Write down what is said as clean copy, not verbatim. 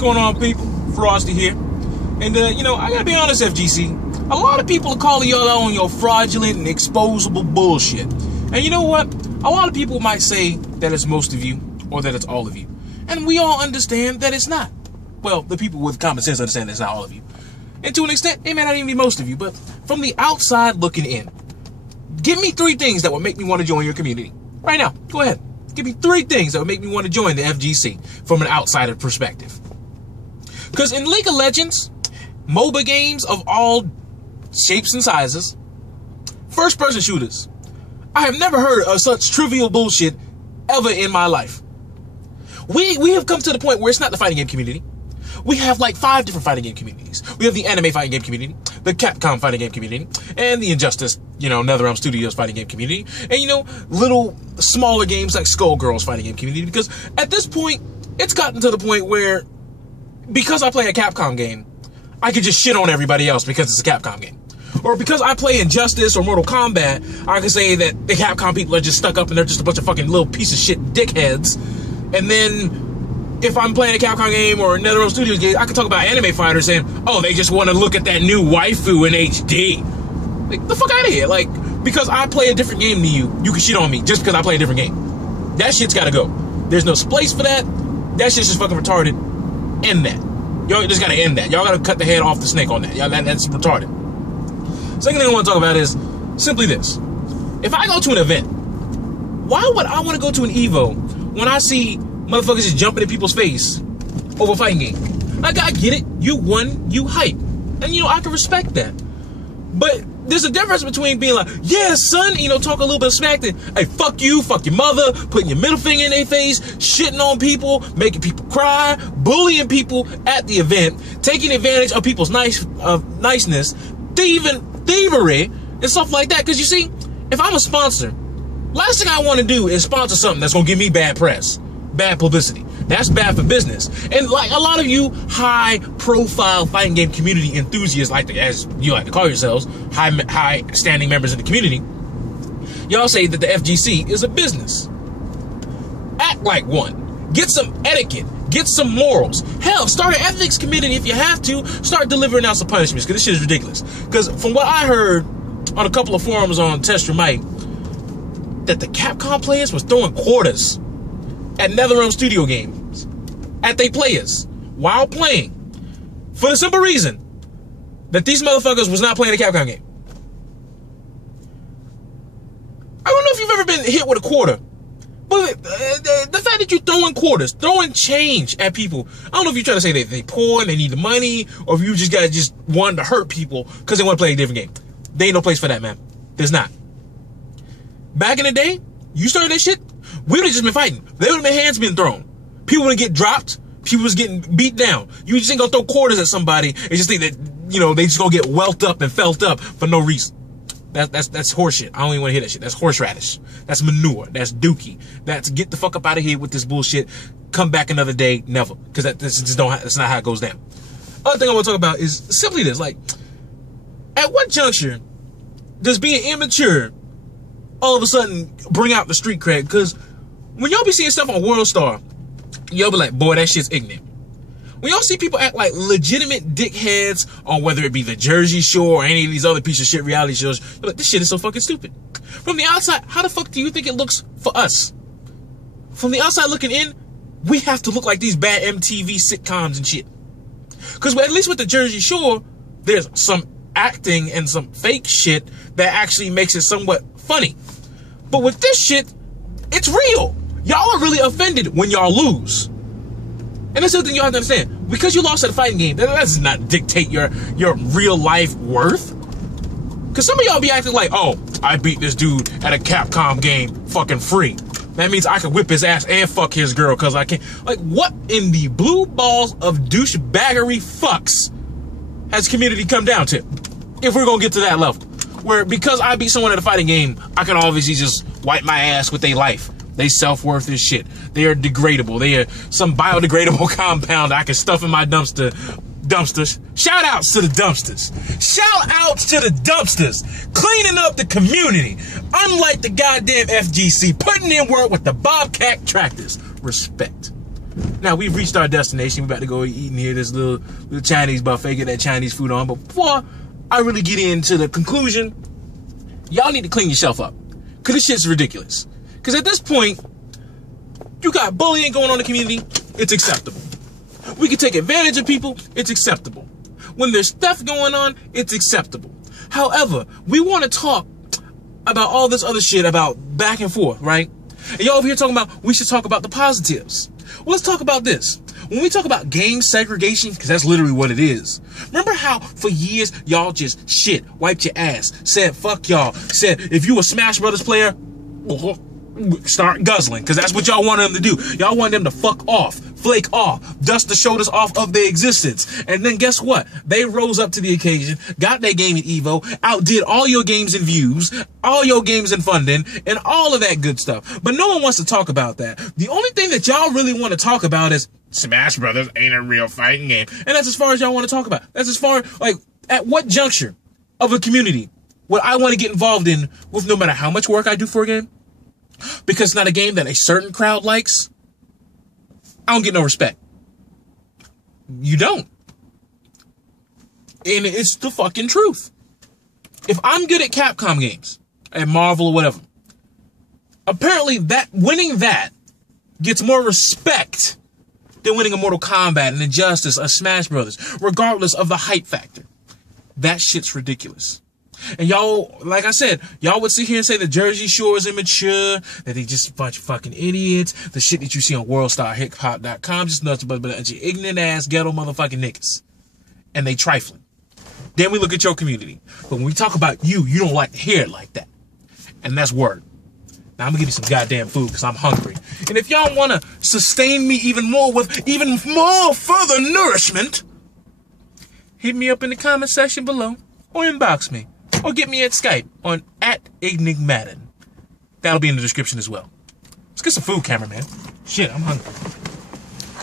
going on, people? Frosty here. And, you know, I gotta be honest, FGC. A lot of people are calling y'all out on your fraudulent and exposable bullshit. And you know what? A lot of people might say that it's most of you or that it's all of you. And we all understand that it's not. Well, the people with common sense understand that it's not all of you. And to an extent, it may not even be most of you. But from the outside looking in, give me 3 things that would make me want to join your community. Right now, go ahead. Give me 3 things that would make me want to join the FGC from an outsider perspective. Because in League of Legends, MOBA games of all shapes and sizes, first-person shooters, I have never heard of such trivial bullshit ever in my life. We have come to the point where it's not the fighting game community. We have like 5 different fighting game communities. We have the anime fighting game community, the Capcom fighting game community, and the Injustice, you know, NetherRealm Studios fighting game community, and, you know, little smaller games like Skullgirls fighting game community. Because at this point, it's gotten to the point where, because I play a Capcom game, I could just shit on everybody else because it's a Capcom game. Or because I play Injustice or Mortal Kombat, I can say that the Capcom people are just stuck up and they're just a bunch of fucking little piece of shit dickheads. And then if I'm playing a Capcom game or a NetherRealm Studios game, I can talk about anime fighters saying, oh, they just want to look at that new waifu in HD. Like, the fuck out of here. Like, because I play a different game than you, you can shit on me just because I play a different game. That shit's gotta go. There's no place for that. That shit's just fucking retarded. End that. Y'all just gotta end that. Y'all gotta cut the head off the snake on that. Y'all, that's retarded. Second thing I want to talk about is simply this. If I go to an event, why would I want to go to an Evo when I see motherfuckers just jumping in people's face over a fighting game? Like, I get it. You won, you hype. And, you know, I can respect that. But there's a difference between being like, yeah, son, you know, talk a little bit of smack, then, hey, fuck you, fuck your mother, putting your middle finger in their face, shitting on people, making people cry, bullying people at the event, taking advantage of people's niceness, thievery, and stuff like that. Because, you see, if I'm a sponsor, last thing I want to do is sponsor something that's going to give me bad press, bad publicity. That's bad for business. And like a lot of you high-profile fighting game community enthusiasts, as you like to call yourselves, high-standing members of the community, y'all say that the FGC is a business. Act like one. Get some etiquette. Get some morals. Hell, start an ethics committee if you have to. Start delivering out some punishments, because this shit is ridiculous. Because from what I heard on a couple of forums on Test Your Might, that the Capcom players was throwing quarters at NetherRealm Studio games at they players while playing, for the simple reason that these motherfuckers was not playing a Capcom game. I don't know if you've ever been hit with a quarter, but the fact that you're throwing quarters, throwing change at people, I don't know if you're trying to say that they poor and they need the money, or if you just wanting to hurt people because they want to play a different game. There ain't no place for that, man. There's not. Back in the day, you started that shit, we would have just been fighting. There would have been hands being thrown. People would get dropped. People was getting beat down. You just ain't gonna throw quarters at somebody and just think that, you know, they just gonna get welt up and felt up for no reason. That's horseshit. I don't even want to hear that shit. That's horseradish. That's manure. That's dookie. That's get the fuck up out of here with this bullshit. Come back another day. Never. Because that's not how it goes down. Other thing I want to talk about is simply this. Like, at what juncture does being immature all of a sudden bring out the street cred? Because when y'all be seeing stuff on WorldStar, y'all be like, boy, that shit's ignorant. When y'all see people act like legitimate dickheads on whether it be the Jersey Shore or any of these other piece of shit reality shows, you're like, this shit is so fucking stupid. From the outside, how the fuck do you think it looks for us? From the outside looking in, we have to look like these bad MTV sitcoms and shit. Because at least with the Jersey Shore, there's some acting and some fake shit that actually makes it somewhat funny. But with this shit, it's real. Y'all are really offended when y'all lose. And that's something you have to understand. Because you lost at a fighting game, that does not dictate your real life worth. Because some of y'all be acting like, oh, I beat this dude at a Capcom game fucking free. That means I can whip his ass and fuck his girl because I can't. Like, what in the blue balls of douchebaggery fucks has community come down to? If we're going to get to that level. Where because I beat someone at a fighting game, I can obviously just wipe my ass with their life. They self-worth is shit. They are degradable. They are some biodegradable compound I can stuff in my dumpsters. Shout outs to the dumpsters. Shout outs to the dumpsters. Cleaning up the community. Unlike the goddamn FGC, putting in work with the Bobcat tractors. Respect. Now, we've reached our destination. We're about to go eat near this little Chinese buffet, get that Chinese food on. But before I really get into the conclusion, y'all need to clean yourself up. Because this shit's ridiculous. Because at this point, you got bullying going on in the community, it's acceptable. We can take advantage of people, it's acceptable. When there's theft going on, it's acceptable. However, we want to talk about all this other shit about back and forth, right? And y'all over here talking about, we should talk about the positives. Well, let's talk about this. When we talk about game segregation, because that's literally what it is. Remember how for years, y'all just wiped your ass, said fuck y'all, said if you a Smash Brothers player, start guzzling, because that's what y'all wanted them to do. Y'all wanted them to fuck off, flake off, dust the shoulders off of their existence. And then guess what? They rose up to the occasion, got their game at Evo, outdid all your games in views, all your games in funding, and all of that good stuff. But no one wants to talk about that. The only thing that y'all really want to talk about is Smash Brothers ain't a real fighting game. And that's as far as y'all want to talk about. That's as far, like, at what juncture of a community would I want to get involved in with no matter how much work I do for a game? Because it's not a game that a certain crowd likes, I don't get no respect. You don't. And it's the fucking truth. If I'm good at Capcom games, at Marvel or whatever, apparently winning that gets more respect than winning a Mortal Kombat, an Injustice, a Smash Brothers, regardless of the hype factor. That shit's ridiculous. And y'all, like I said, y'all would sit here and say the Jersey Shore is immature, that they just a bunch of fucking idiots, the shit that you see on worldstarhiphop.com, just nothing but a bunch of ignorant ass ghetto motherfucking niggas. And they trifling. Then we look at your community. But when we talk about you, you don't like to hear it like that. And that's word. Now I'm gonna give you some goddamn food because I'm hungry. And if y'all wanna sustain me even more with even more further nourishment, hit me up in the comment section below or inbox me. Or get me at Skype on @enigmadden. That'll be in the description as well. Let's get some food, cameraman. Shit, I'm hungry.